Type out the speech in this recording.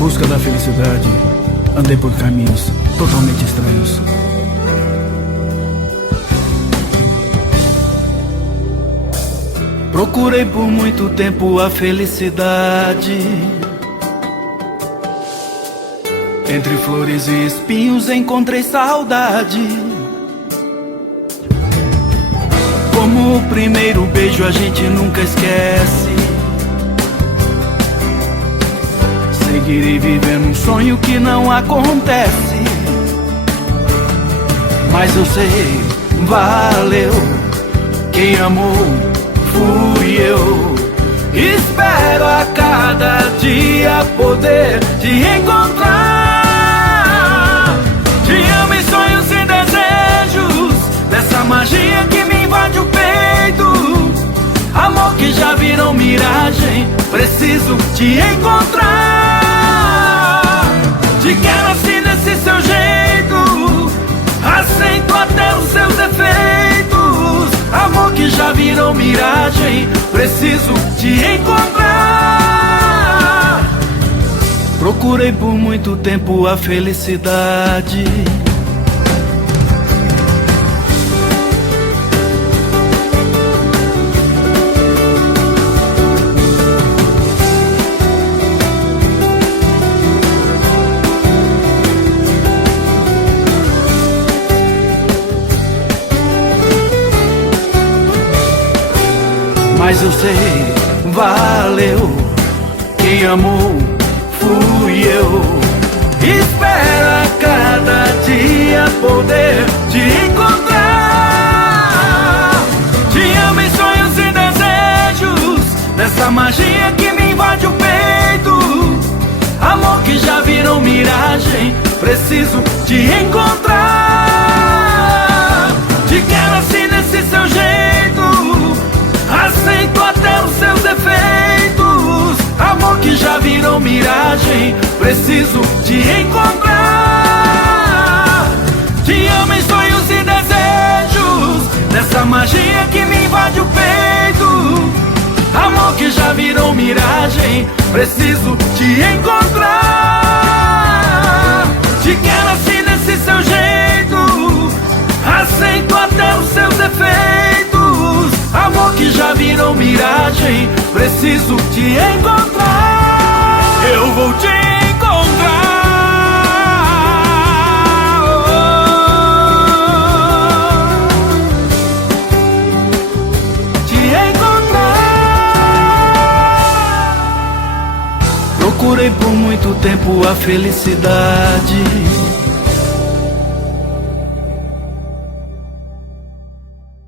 busca da felicidade, andei por caminhos totalmente estranhos. Procurei por muito tempo a felicidade, entre flores e espinhos encontrei saudade. Como o primeiro beijo a gente nunca esquece, seguirei vivendo um sonho que não acontece. Mas eu sei, valeu, quem amou fui eu. Espero a cada dia poder te encontrar. Te amo em sonhos e desejos, dessa magia que me invade o peito. Amor que já virou miragem, preciso te encontrar. Te quero assim desse seu jeito, aceito até os seus defeitos. Amor que já virou miragem, preciso te encontrar. Procurei por muito tempo a felicidade, mas eu sei, valeu, quem amou fui eu. Espero a cada dia poder te encontrar. Te amo em sonhos e desejos, dessa magia que me invade o peito. Amor que já virou miragem, preciso te encontrar. Te quero assim desse seu jeito, aceito até os seus defeitos. Amor que já virou miragem, preciso te encontrar. Te amo em sonhos e desejos, dessa magia que me invade o peito. Amor que já virou miragem, preciso te encontrar. Te quero assim desse seu jeito, aceito até os seus defeitos. Amor que já virou miragem, preciso te encontrar. Eu vou te encontrar. Te encontrar. Procurei por muito tempo a felicidade,